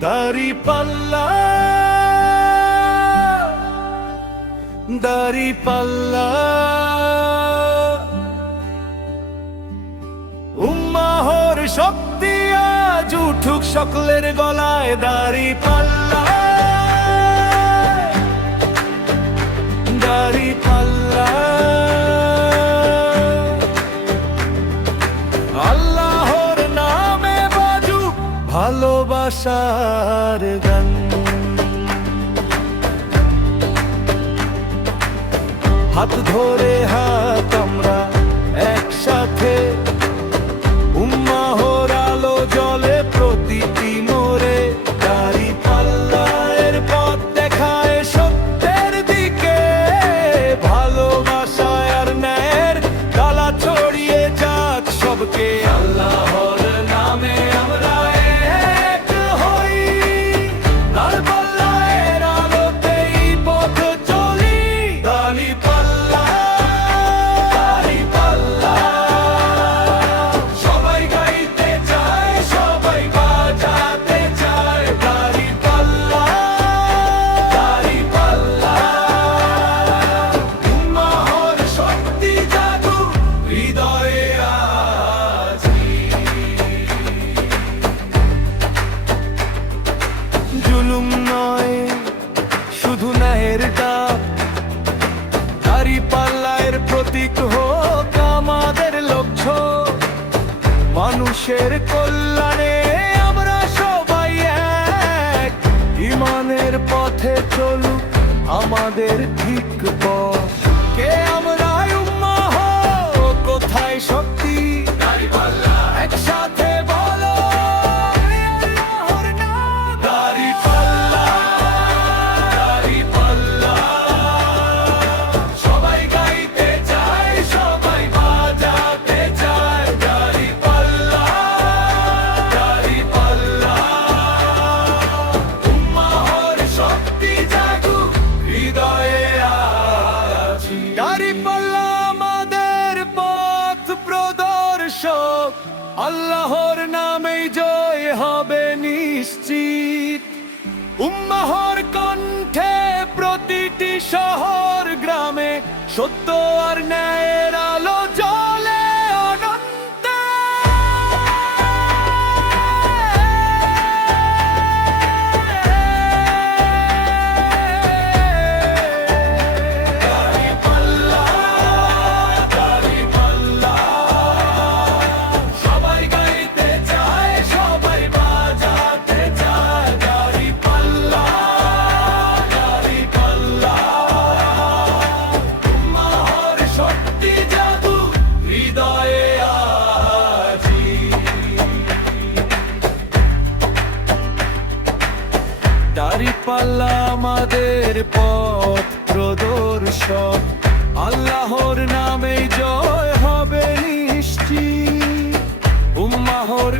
দাড়ি পাল্লা। দাড়ি পাল্লা। উম্মাহর শক্তি আজ উঠুক সকলের গলায় দাড়ি পাল্লা। দাড়ি পাল্লা। ভালোবাসার গান। হাত ধরে হাত দাড়ি পাল্লায়ের প্রতীক হোক আমাদের লক্ষ্য। মানুষের কল্যাণে আমরা সবাই এক। ইমানের পথে চলুক আমাদের ঠিক পথ। কে আমরা আল্লাহর নামে জয় হবে নিশ্চিত। উম্মাহর কণ্ঠে প্রতিটি শহর গ্রামে সত্য আর ন্যায় আমাদের পথ প্রদর্শক। আল্লাহর নামে জয় হবে নিশ্চিত। উম্মাহর